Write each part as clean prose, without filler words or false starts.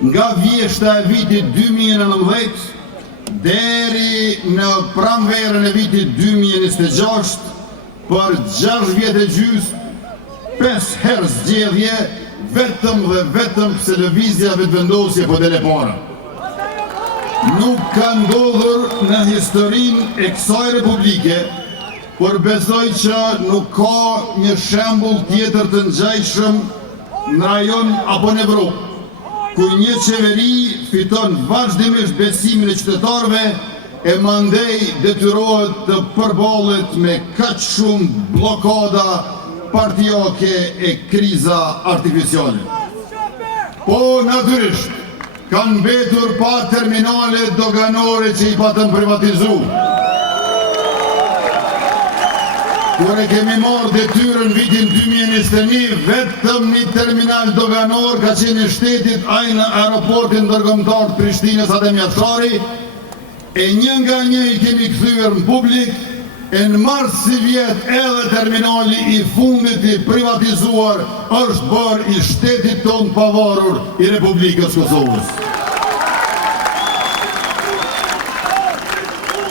nga vjeshta e vitit 2019 deri në pranverën e vitit 2026 për 6 vjetë e gjysmë, 5 herë zgjedhje, vetëm dhe vetëm pse lëvizja vetëvendosje po dele para. Nuk ka ndodhur në historinë e kësaj republike, por besoj që nuk ka një shembull tjetër të ngjajshëm në rajon apo në Evropë, ku një qeveri fiton vazhdimisht besimin e qytetarëve e mandej detyrohet të përballet me kaq shumë bllokada partijake e kriza artificiale. Po natyrisht kanë mbetur pa terminale doganore që i patëm privatizu. Kur e kemi marrë detyrën vitin 2021, vetëm një terminal doganor ka qenë i shtetit ai në aeroportin ndërkombëtar të Prishtinës Adem Jafshari, e një nga një i kemi kthyer në publik, e në mars si vjet edhe terminali i fundit i privatizuar është bërë i shtetit tonë pavarur i Republikës Kosovës.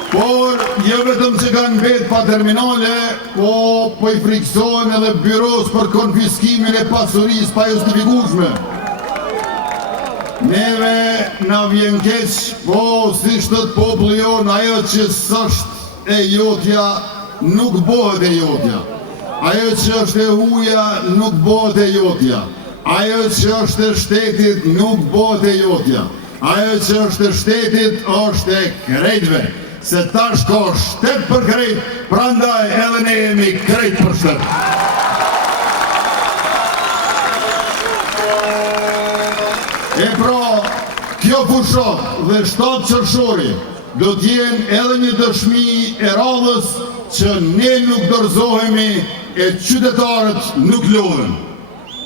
Por, jo vetëm që kanë mbet pa terminale, po i friksohen edhe byros për konfiskimin e pasurisë pa justifikueshme. Neve na vjen keq, po si shtet populli jon, ajo që s'është e jotja nuk bëhet e jotja. Ajo që është e huaja nuk bëhet e jotja. Ajo që është e shtetit nuk bëhet e jotja. Ajo që është e shtetit është e krejtve. Se tash ka shtet për krejt, prandaj edhe ne jemi krejt për shtet. E pra, kjo fushot dhe 7 qershori do t'jenë edhe një dëshmi e radhës që ne nuk dorëzohemi e qytetarët nuk lodhen.